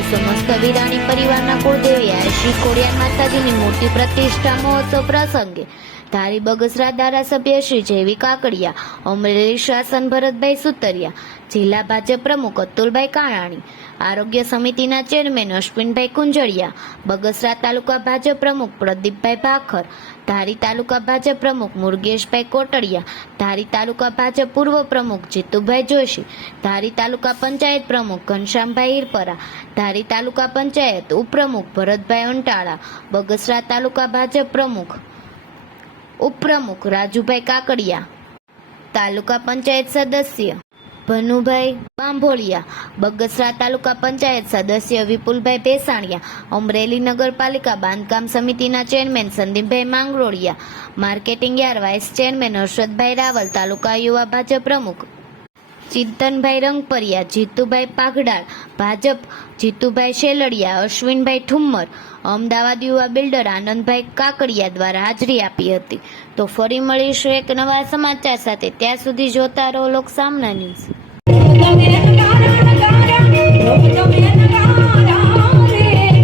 ગામની સમસ્ત વિરાણી પરિવારના કુળદેવી શ્રી ખોડિયાર માતાજીની મૂર્તિ પ્રતિષ્ઠા મહોત્સવ પ્રસંગે ધારી બગસરા ધારાસભ્ય શ્રી જેવી કાકડિયા, અમરેલી શાસન ભરતભાઈ સુતરિયા, જિલ્લા ભાજપ પ્રમુખ અતુલભાઈ કાણાણી, આરોગ્ય સમિતિના ચેરમેન અશ્વિનભાઈ કુંજળિયા, બગસરા તાલુકા ભાજપ પ્રમુખ પ્રદીપભાઈ ભાખર, ધારી તાલુકા ભાજપ પ્રમુખ મુરગેશભાઈ કોટડિયા, ધારી તાલુકા ભાજપ પૂર્વ પ્રમુખ જીતુભાઈ જોશી, ધારી તાલુકા પંચાયત પ્રમુખ ઘનશ્યામભાઈ હિરપરા ધારી તાલુકા પંચાયત ઉપપ્રમુખ ભરતભાઈ અંટાળા, બગસરા તાલુકા ભાજપ પ્રમુખ ઉપપ્રમુખ રાજુભાઈ કાકડિયા, તાલુકા પંચાયત સદસ્ય ભનુભાઈ બાંભોળિયા, બગસરા તાલુકા પંચાયત સદસ્ય વિપુલભાઈ ભેસાણિયા, અમરેલી નગરપાલિકા બાંધકામ સમિતિના chairman Sandipbhai Mangroliya, marketing yard vice chairman Harshadbhai Raval, તાલુકા યુવા ભાજપ પ્રમુખ ચિંતનભાઈ રંગપરિયા, જીતુભાઈ પાઘડાળ, ભાજપ, જીતુભાઈ શેલડિયા, અશ્વિનભાઈ ઠુમ્મર, અમદાવાદ યુવા બિલ્ડર આનંદભાઈ કાકડિયા દ્વારા હાજરી આપી હતી. તો ફરી મળીશું એક નવા સમાચાર સાથે. ત્યાં સુધી જોતા રહો લોક સામના ન્યૂઝ.